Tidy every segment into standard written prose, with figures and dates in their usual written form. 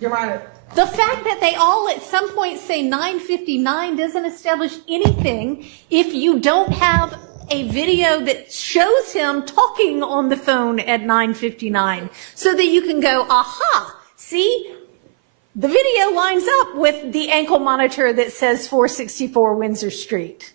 Your Honor. The fact that they all at some point say 9:59 doesn't establish anything if you don't have a video that shows him talking on the phone at 9:59 so that you can go, aha, see, the video lines up with the ankle monitor that says 464 Windsor Street.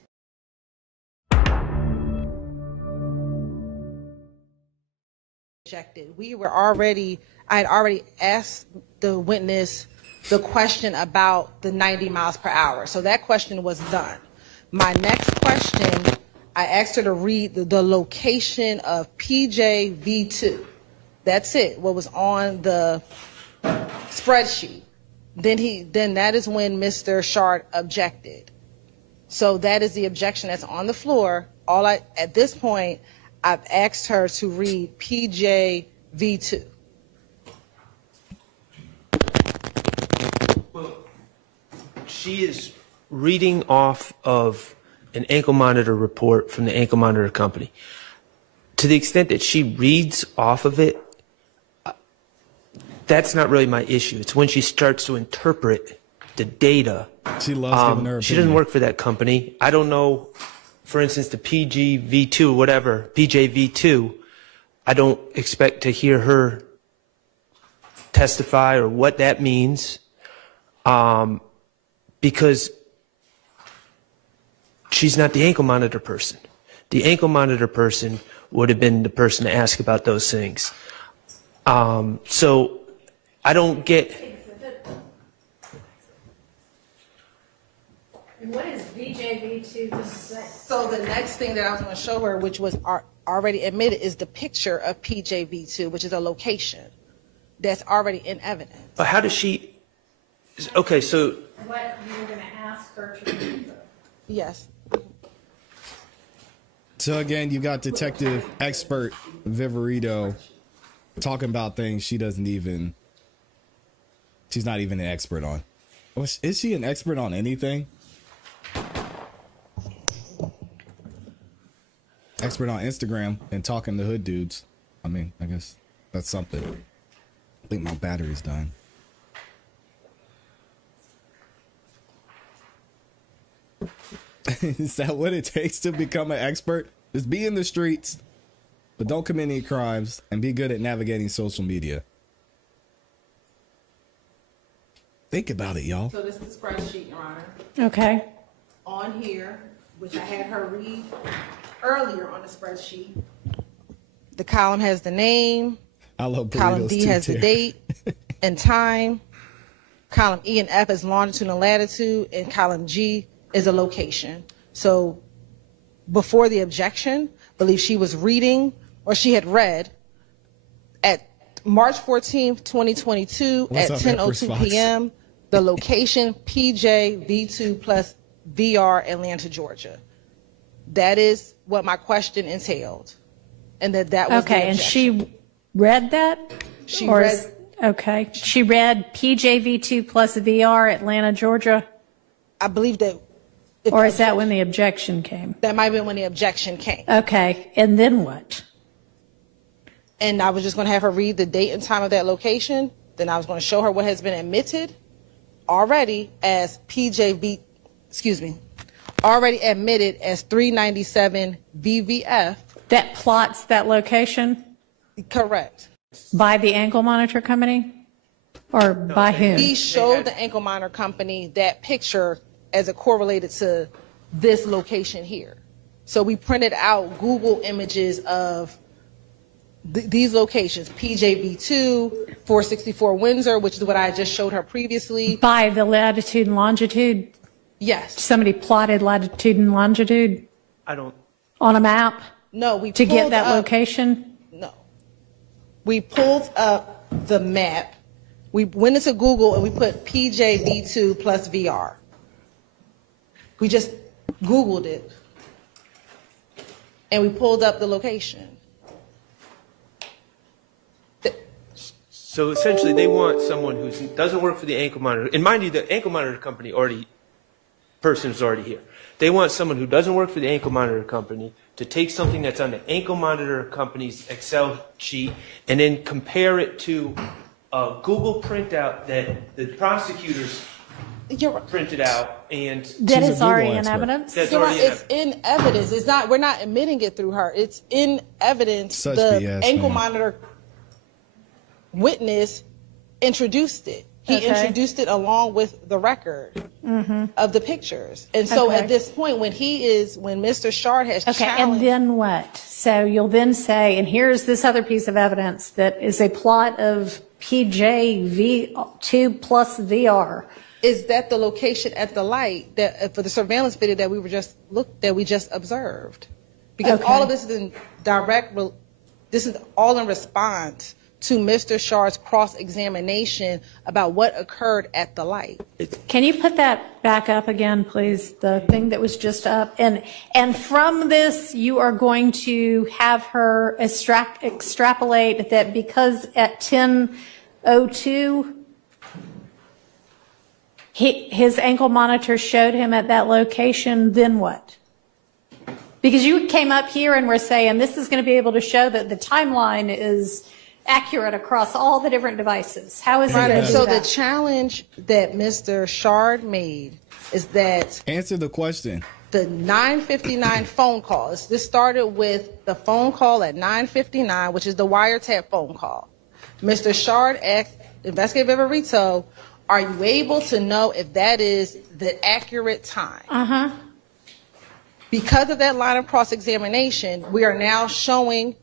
I had already asked the witness the question about the 90 miles per hour. So that question was done. My next question, I asked her to read the location of PJV2. That's it, what was on the spreadsheet. Then that is when Mr. Shard objected. So that is the objection that's on the floor. At this point, I've asked her to read PJV2. Well, she is reading off of an ankle monitor report from the ankle monitor company. To the extent that she reads off of it, that's not really my issue. It's when she starts to interpret the data. She loves giving her opinion. She doesn't work for that company. I don't know, for instance, the PGV2, whatever, PJV2, I don't expect to hear her testify or what that means, because she's not the ankle monitor person. The ankle monitor person would have been the person to ask about those things. So I don't get. And what is VJV2 say? So the next thing that I was going to show her, which was already admitted, is the picture of PJV2, which is a location that's already in evidence. But how does she? Okay, so. What you were going to ask her to read? Yes. So again, you got detective expert Viverito talking about things she's not even an expert on. Is she an expert on anything? Expert on Instagram and talking to hood dudes. I mean, I guess that's something. I think my battery's done. Is that what it takes to become an expert? Just be in the streets, but don't commit any crimes and be good at navigating social media. Think about it, y'all. So this is the spreadsheet, Your Honor. Okay. On here, which I had her read earlier on the spreadsheet, the column has the name, column D has the date and time, column E and F is longitude and latitude, and column G is a location. So before the objection, I believe she was reading, or she had read, at March 14th, 2022 at 10:02 p.m., the location PJV2 plus VR, Atlanta, Georgia. That is what my question entailed. And that was okay, and she read that? She read. Okay. She read PJV2 plus VR, Atlanta, Georgia? I believe that. Or is that when the objection came? That might have been when the objection came. Okay, and then what? And I was just going to have her read the date and time of that location. Then I was going to show her what has been admitted already as already admitted as 397 VVF. That plots that location? Correct. By the ankle monitor company? Or by whom? He showed the ankle monitor company that picture as it correlated to this location here. So we printed out Google images of these locations, PJV2, 464 Windsor, which is what I just showed her previously. By the latitude and longitude? Yes. Somebody plotted latitude and longitude? I don't. On a map? No, we to get that up, location? No. We pulled up the map. We went into Google and we put PJV2 plus VR. We just Googled it. And we pulled up the location. So essentially, they want someone who doesn't work for the ankle monitor. And mind you, the ankle monitor company person is already here. They want someone who doesn't work for the ankle monitor company to take something that's on the ankle monitor company's Excel sheet and then compare it to Google printout that the prosecutors printed out, and that is already in evidence. It's in evidence. It's not. We're not admitting it through her. It's in evidence. Such the BS, ankle man. monitor witness introduced it. He introduced it along with the record of the pictures. And so at this point, when Mr. Shard has challenged... and then what? So you'll then say, and here's this other piece of evidence that is a plot of PJV2 plus VR. Is that the location at the light that for the surveillance video that we just observed? Because all of this is in this is all in response to Mr. Shard's cross-examination about what occurred at the light. Can you put that back up again, please? The thing that was just up. And from this, you are going to have her extrapolate that because at 10:02, his ankle monitor showed him at that location, then what? Because you came up here and were saying this is going to be able to show that the timeline is accurate across all the different devices. How is it going to do So that? the challenge that Mr. Shard made is that... Answer the question. The 9:59 phone call. This started with the phone call at 9:59, which is the wiretap phone call. Mr. Shard asked Investigator Viverito, are you able to know if that is the accurate time? Because of that line of cross-examination, we are now showing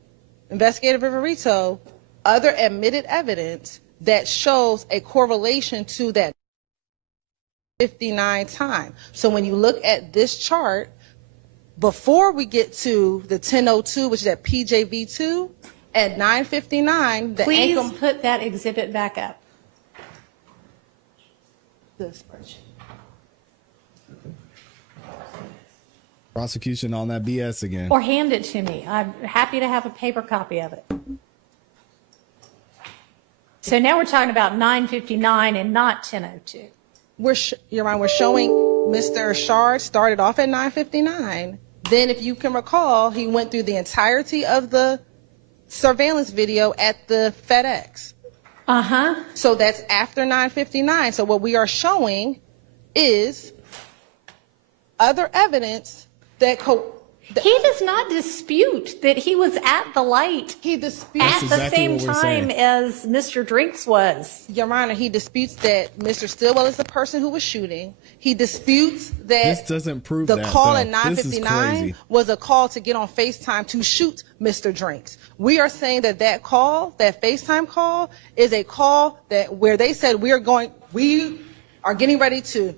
Investigator Viverito other admitted evidence that shows a correlation to that 59 time. So when you look at this chart, before we get to the 10:02, which is at PJV2, at 9:59, the Please ankle... put that exhibit back up. The spreadsheet. Prosecution on that BS again. Or hand it to me. I'm happy to have a paper copy of it. So now we're talking about 9:59 and not 10:02. Your Honor, we're showing Mr. Shard started off at 9:59. Then, if you can recall, he went through the entirety of the surveillance video at the FedEx. So that's after 9:59. So what we are showing is other evidence that he does not dispute that he was at the light. He disputes at the same time as Mr. Drinks was. Your Honor, he disputes that Mr. Stillwell is the person who was shooting. He disputes that this doesn't prove the that, call though. at 9:59 was a call to get on FaceTime to shoot Mr. Drinks. We are saying that call, that FaceTime call, is a call where they said we are getting ready to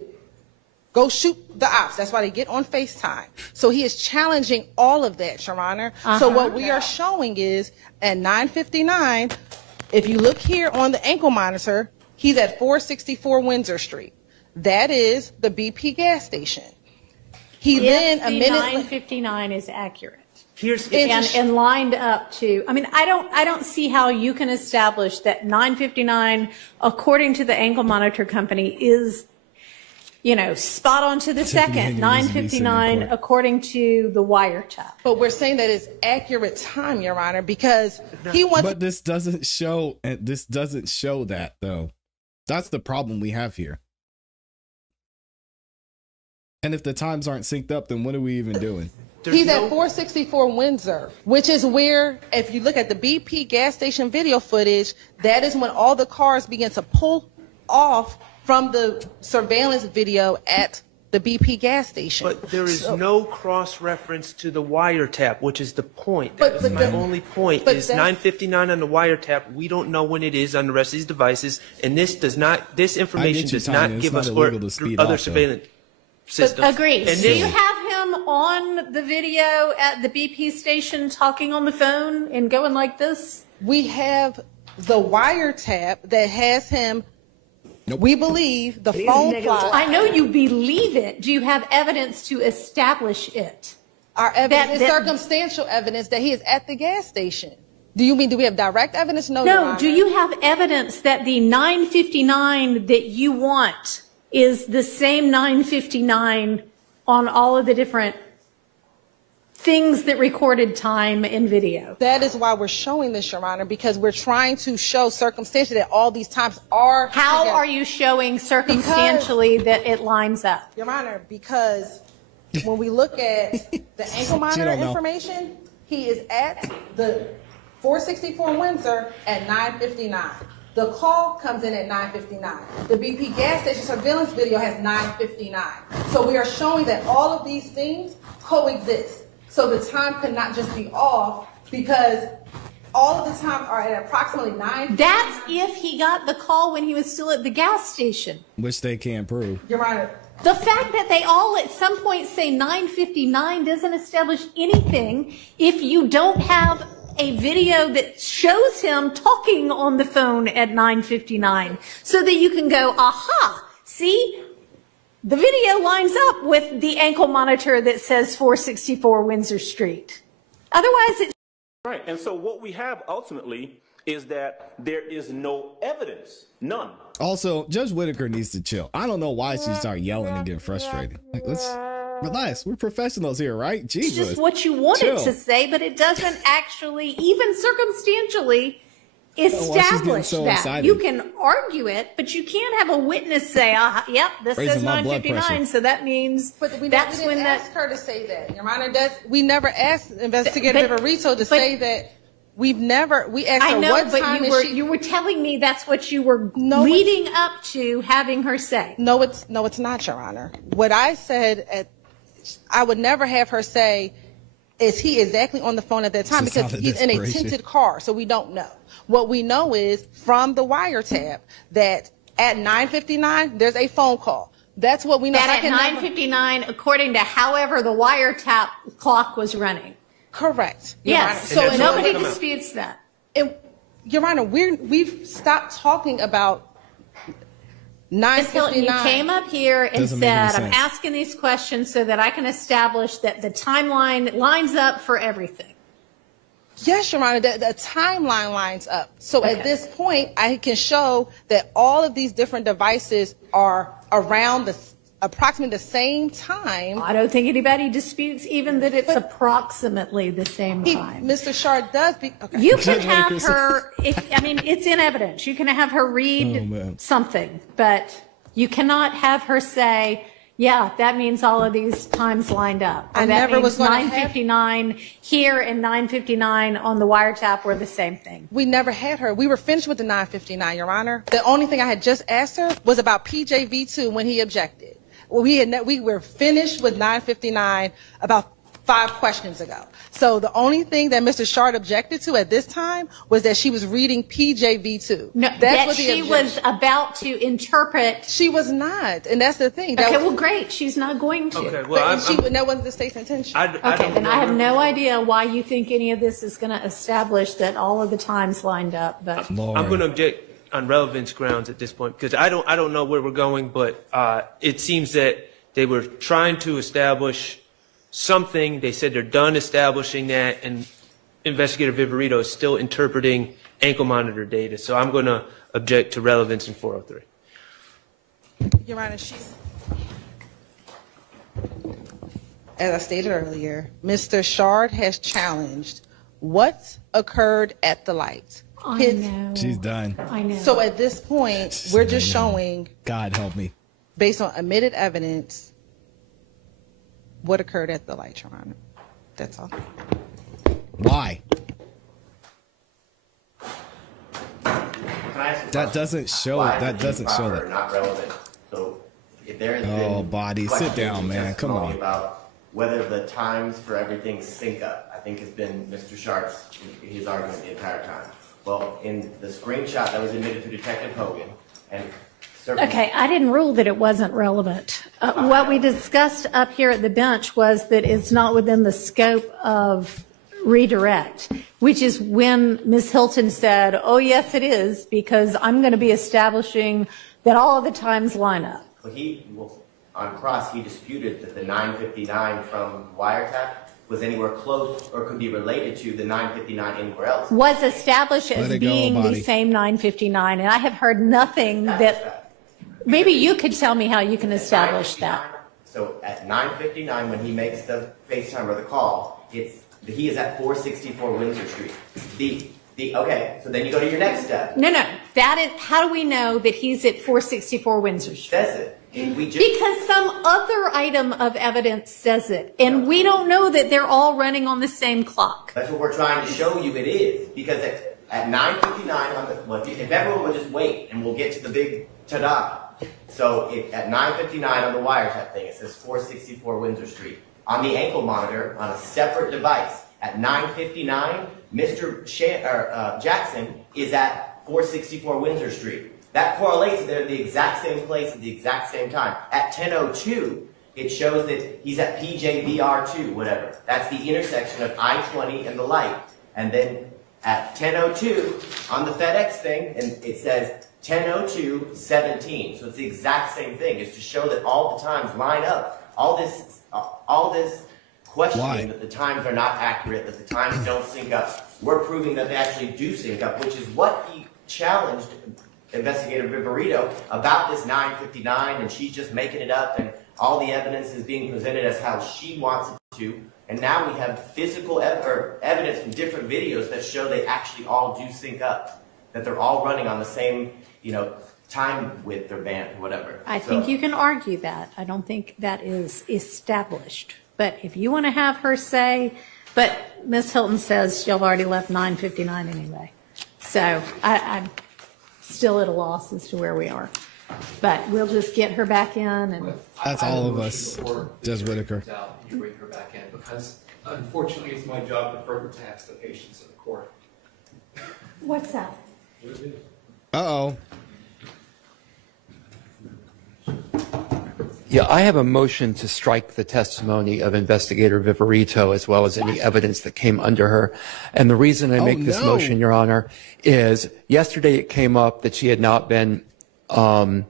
go shoot the ops. That's why they get on FaceTime. So he is challenging all of that, Your Honor. So what we are showing is at 9:59, if you look here on the ankle monitor, he's at 464 Windsor Street. That is the BP gas station. He then a minute 9:59 is accurate. Here's and lined up to. I mean, I don't see how you can establish that 9:59, according to the ankle monitor company, is, spot on to the second. 9:59, according to the wiretap. But we're saying that it's accurate time, Your Honor, because he wants. But this doesn't show. This doesn't show that, though. That's the problem we have here. And if the times aren't synced up, then what are we even doing? He's at 464 Windsor, which is where, if you look at the BP gas station video footage, that is when all the cars begin to pull off from the surveillance video at the BP gas station. But there is no cross-reference to the wiretap, which is the point. But my only point is 9:59 on the wiretap. We don't know when it is on the rest of these devices, and this information does not give us other surveillance systems. Agreed. Do you have him on the video at the BP station talking on the phone and going like this? We have the wiretap that has him. Nope. We believe the phone plot. I know you believe it. Do you have evidence to establish it? Our evidence is circumstantial evidence that he is at the gas station. Do we have direct evidence? No. No. Do you have evidence that the 9:59 that you want is the same 9:59 on all of the different things that recorded time in video. That is why we're showing this, Your Honor, because we're trying to show circumstantially that all these times are How together. are you showing circumstantially that it lines up? Your Honor, because when we look at the ankle monitor information, he is at the 464 Windsor at 9:59. The call comes in at 9:59. The BP gas station surveillance video has 9:59. So we are showing that all of these things coexist. So the time could not just be off because all of the times are at approximately 9:59. That's if he got the call when he was still at the gas station. Which they can't prove. Your Honor. The fact that they all at some point say 9:59 doesn't establish anything if you don't have a video that shows him talking on the phone at 9:59 so that you can go, aha, see, the video lines up with the ankle monitor that says 464 Windsor Street. Otherwise, it's right. And so what we have ultimately is that there is no evidence, none. Also, Judge Whitaker needs to chill. I don't know why she started yelling and getting frustrated. Like, let's relax. We're professionals here, right? Jesus. It's just what you wanted to say, but it doesn't actually, even circumstantially, establish that. Excited. You can argue it, but you can't have a witness say, yep, this says 9:59, so that means But we that's didn't when ask her to say that, Your Honor. We never asked Investigator Viverito to say that. We asked her what time is she. You were telling me that's what you were leading up to having her say. No, it's not, Your Honor. What I said, I would never have her say, is he exactly on the phone at that time? Because he's in a tinted car, so we don't know. What we know is from the wiretap that at 9:59, there's a phone call. That's what we know. That at 9:59, according to however the wiretap clock was running. Correct. Yes. So nobody disputes that. Your Honor, we've stopped talking about 9:59. You came up here and said, I'm asking these questions so that I can establish that the timeline lines up for everything. Yes, Your Honor, the timeline lines up. So at this point, I can show that all of these different devices are around approximately the same time. I don't think anybody disputes even that it's approximately the same time. Mr. Shard does. You can have her, it's in evidence. You can have her read something, but you cannot have her say, yeah, that means all of these times lined up. Or I that never was means going to 9:59 here and 9:59 on the wiretap were the same thing. We never had her. We were finished with the 9:59, Your Honor. The only thing I had just asked her was about PJV2 when he objected. Well, we were finished with 9:59 about 5 questions ago. So the only thing that Mr. Shard objected to at this time was that she was reading PJV2. No, that she was about to interpret. She was not, and that's the thing. Okay, well, great. She's not going to. Okay, well, that wasn't the state's intention. Okay, then I have no idea why you think any of this is going to establish that all of the times lined up. But I'm going to object on relevance grounds at this point because I don't know where we're going, but it seems that they were trying to establish something. They said they're done establishing that, and Investigator Viverito is still interpreting ankle monitor data. So I'm going to object to relevance in 403. Your Honor, as I stated earlier, Mr. Shard has challenged what occurred at the light. I know. She's done. I know. So at this point, we're just showing, God help me, based on admitted evidence, what occurred at the light, Your Honor. That's all. Why? That doesn't show. That doesn't show that. Not relevant. So if there has been body, sit down, man. Come on. About whether the times for everything sync up, I think has been Mr. Sharp's his argument the entire time. Well, in the screenshot that was admitted to Detective Hogan, and okay, I didn't rule that it wasn't relevant. What we discussed up here at the bench was that it's not within the scope of redirect, which is when Ms. Hilton said, oh, yes, it is, because I'm going to be establishing that all of the times line up. Well, on cross, he disputed that the 959 from wiretap was anywhere close or could be related to the 959 anywhere else. Was established as being the same 959, and I have heard nothing that, maybe you could tell me how you can establish that. So at 9:59, when he makes the FaceTime or the call, he is at 464 Windsor Street. Okay, so then you go to your next step. No. How do we know that he's at 464 Windsor Street? Says it. Because some other item of evidence says it, and we don't know that they're all running on the same clock. That's what we're trying to show you it is. Because at 9:59 if everyone would just wait, and we'll get to the big ta-da. So at 9:59 on the wiretap thing, it says 464 Windsor Street. On the ankle monitor, on a separate device, at 9:59, Mr. Jackson is at 464 Windsor Street. That correlates. They're the exact same place at the exact same time. At 10:02, it shows that he's at PJVR2, whatever. That's the intersection of I-20 and the light. And then at 10:02, on the FedEx thing, and it says 10:02:17. So it's the exact same thing. It's to show that all the times line up. All this questioning that the times are not accurate, that the times don't sync up. We're proving that they actually do sync up, which is what he challenged Investigator Viverito about this 9:59, and she's just making it up, and all the evidence is being presented as how she wants it to. And now we have physical evidence from different videos that show they actually all do sync up, that they're all running on the same, time width or band or whatever. I think you can argue that. I don't think that is established. But if you want to have her say, but Ms. Hilton says you've already left 9:59 anyway. So I'm still at a loss as to where we are. But we'll just get her back in. And that's all of us, Judge Whitaker. You bring her back in because, unfortunately, it's my job to further tax the patience of the court. What's that? Uh-oh. Yeah, I have a motion to strike the testimony of Investigator Viverito as well as any evidence that came under her. And the reason I make this motion, Your Honor, is yesterday it came up that she had not been following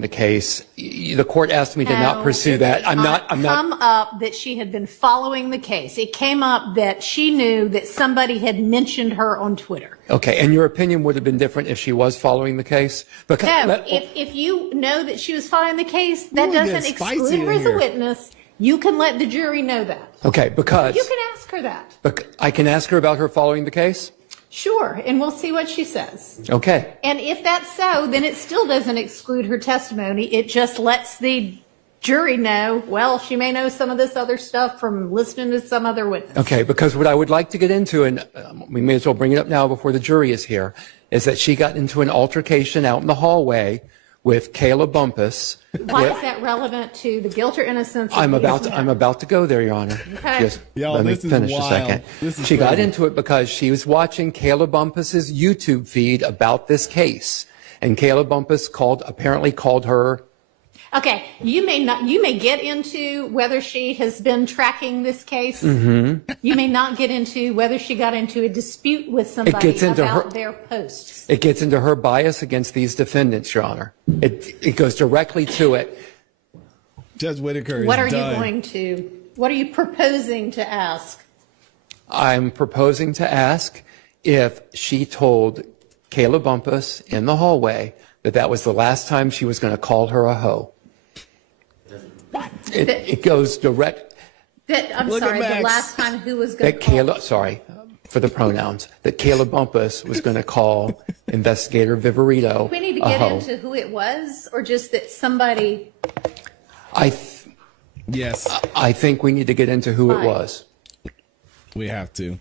the case. The court asked me to not pursue that. I'm not. Come up that she had been following the case. It came up that she knew that somebody had mentioned her on Twitter. Okay, and your opinion would have been different if she was following the case? Because if you know that she was following the case, that doesn't exclude her as a witness. You can let the jury know that. Okay, because you can ask her that. I can ask her about her following the case? Sure, and we'll see what she says. Okay. And if that's so, then it still doesn't exclude her testimony. It just lets the jury know, well, she may know some of this other stuff from listening to some other witness. Okay, because what I would like to get into, and we may as well bring it up now before the jury is here, is that she got into an altercation out in the hallway with Kayla Bumpus. Why is that relevant to the guilt or innocence? I'm about to go there, Your Honor. Okay. Just let me finish a second. She got into it because she was watching Kayla Bumpus's YouTube feed about this case, and Kayla Bumpus apparently called her. Okay, you may get into whether she has been tracking this case. Mm-hmm. You may not get into whether she got into a dispute with somebody about their posts. It gets into her bias against these defendants, Your Honor. It goes directly to it. Judge Whitaker is What are you proposing to ask? I'm proposing to ask if she told Kayla Bumpus in the hallway that was the last time she was going to call her a hoe. It goes direct. I'm sorry, the last time who was going to call? Sorry for the pronouns. That Kayla Bumpus was going to call Investigator Viverito. We need to get into who it was, or just that somebody. Yes. I think we need to get into who it was. We have to.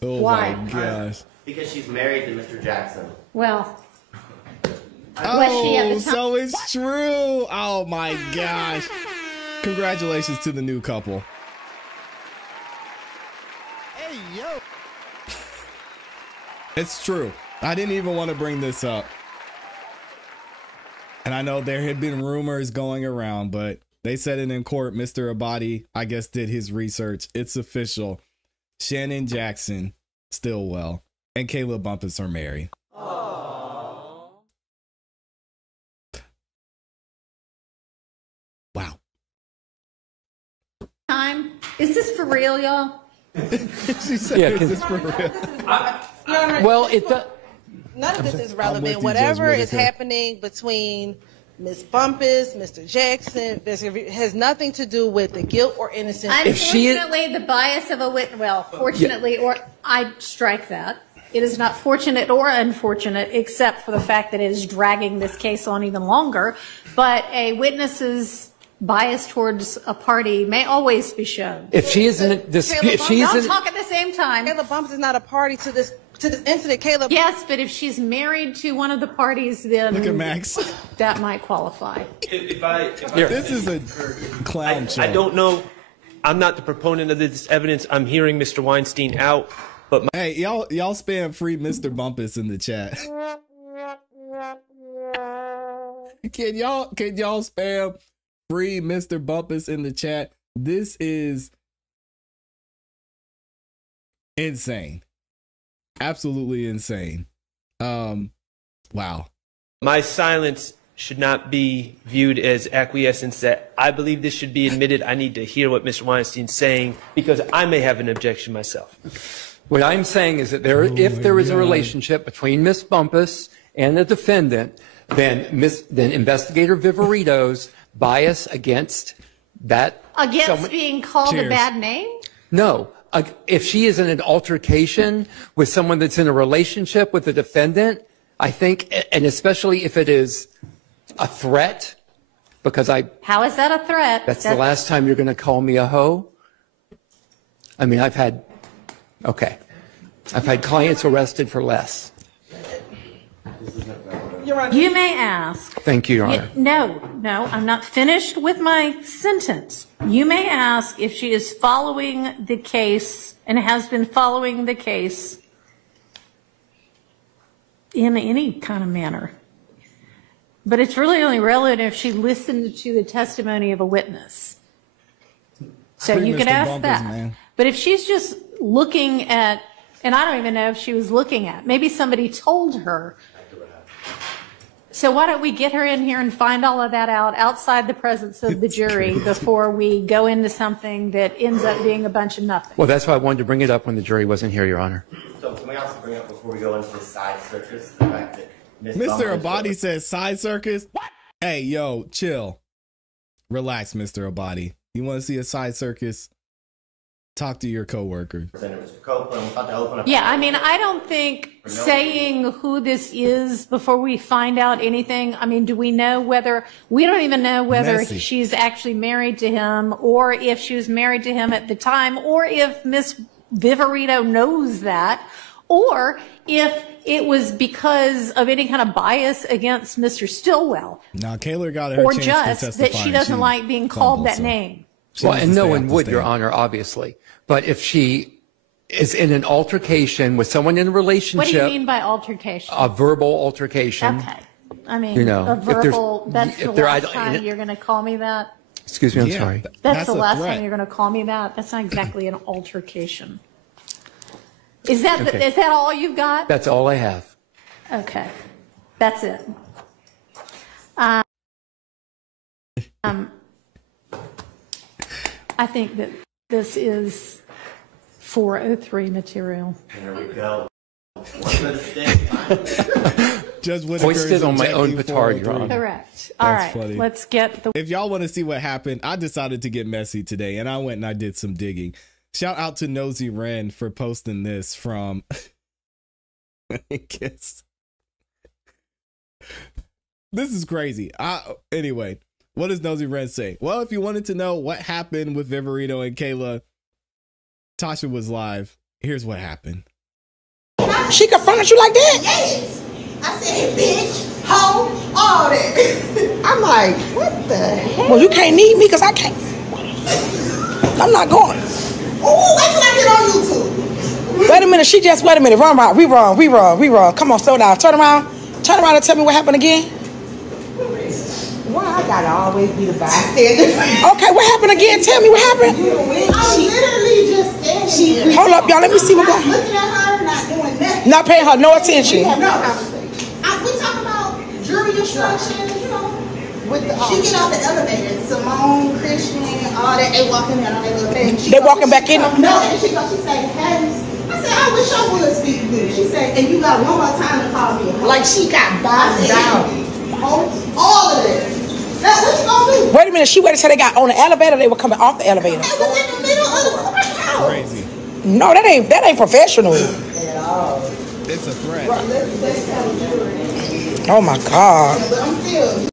Oh Why? my gosh. Because she's married to Mr. Jackson. Well. So it's true. Oh my gosh. Congratulations to the new couple. Hey, yo. It's true. I didn't even want to bring this up. And I know there had been rumors going around, but they said it in court. Mr. Abadi, I guess, did his research. It's official. Shannon Jackson, Stillwell, and Kayla Bumpus are married. Wow. Time. Is this for real, y'all? She said, is this for real? Well, none of this is relevant. Whatever is happening between Ms. Bumpus, Mr. Jackson. It has nothing to do with the guilt or innocence. Unfortunately, the bias of a witness, well, fortunately, or I strike that. It is not fortunate or unfortunate, except for the fact that it is dragging this case on even longer. But a witness's bias towards a party may always be shown. If she isn't dispute, don't talk at the same time. Kayla Bumpus is not a party to this incident. Kayla. Yes, but if she's married to one of the parties, then look at Max. That might qualify. This is a clown show. I don't know. I'm not the proponent of this evidence. I'm hearing Mr. Weinstein out. But hey, y'all spam free Mr. Bumpus in the chat. Can y'all spam free Mr. Bumpus in the chat? This is insane. Absolutely insane. Wow. My silence should not be viewed as acquiescence that I believe this should be admitted. I need to hear what Mr. Weinstein's saying because I may have an objection myself. What I'm saying is that if there is a relationship between Ms. Bumpus and the defendant, then Investigator Viverito's bias against that. Against being called a bad name? No. If she is in an altercation with someone that's in a relationship with the defendant, I think, and especially if it is a threat, because How is that a threat? That's the last time you're going to call me a hoe? I mean, I've had clients arrested for less. You may ask. Thank you, Your Honor. No, I'm not finished with my sentence. You may ask if she is following the case and has been following the case in any kind of manner. But it's really only relevant if she listened to the testimony of a witness. So you could ask that. Man. But if she's just looking at, and I don't even know if she was looking at, maybe somebody told her. So why don't we get her in here and find all of that out outside the presence of the jury before we go into something that ends up being a bunch of nothing? Well, that's why I wanted to bring it up when the jury wasn't here, Your Honor. So can we also bring up before we go into the side circus, the fact that Mr. Abadi says side circus? What? Hey, yo, chill. Relax, Mr. Abadi. You want to see a side circus? Talk to your coworker. Yeah, I mean, I don't think saying who this is before we find out anything. I mean, do we know whether, we don't even know whether she's actually married to him or if she was married to him at the time or if Miss Viverito knows that or if it was because of any kind of bias against Mr. Stillwell. Now, Kayla got her or chance just to testify that she doesn't like being called that name. Well, and no one would, Your Honor, obviously. But if she is in an altercation with someone in a relationship. What do you mean by altercation? A verbal altercation. Okay. I mean, you know, a verbal, that's the last time you're going to call me that? Excuse me, I'm sorry. That's the last time you're going to call me that? That's not exactly an altercation. Is that all you've got? That's all I have. Okay. That's it. I think that this is 403 material. There we go. Judge Whitaker hoisted on my own petard, Your Honor. Correct. All right, funny. Let's get the. If y'all want to see what happened, I decided to get messy today, and I went and I did some digging. Shout out to Nosy Wren for posting this from. This is crazy. Anyway. What does Nosy Wren say? Well, if you wanted to know what happened with Viverito and Kayla, Tasha was live. Here's what happened. She confronted you like that? Yes. I said, bitch, hoe, all that. I'm like, what the hell? Well, you can't need me because I can't. I'm not going. Ooh, wait till I get on YouTube. Wait a minute. Wait a minute. Run. We wrong. Come on, slow down. Turn around and tell me what happened again. Why I gotta always be the bystander? Okay, what happened again? Tell me what happened. I'm literally just standing there. Hold up, y'all. Let me see what going on. Looking at her, not doing nothing. Not paying her no attention. We have no conversation. We talk about jury instructions, you know. She get off the elevator. Simone, Christian, all that. They walking in on their little thing. They walking back in? No, and she say, hey. I said, I wish I would speak good. She said, and you got one more time to call me. Like she got bogged down. All of this. minute. She waited till they got on the elevator. They were coming off the elevator. It was in the middle of the courthouse. Crazy. No, that ain't professional. It's a threat. Oh my God.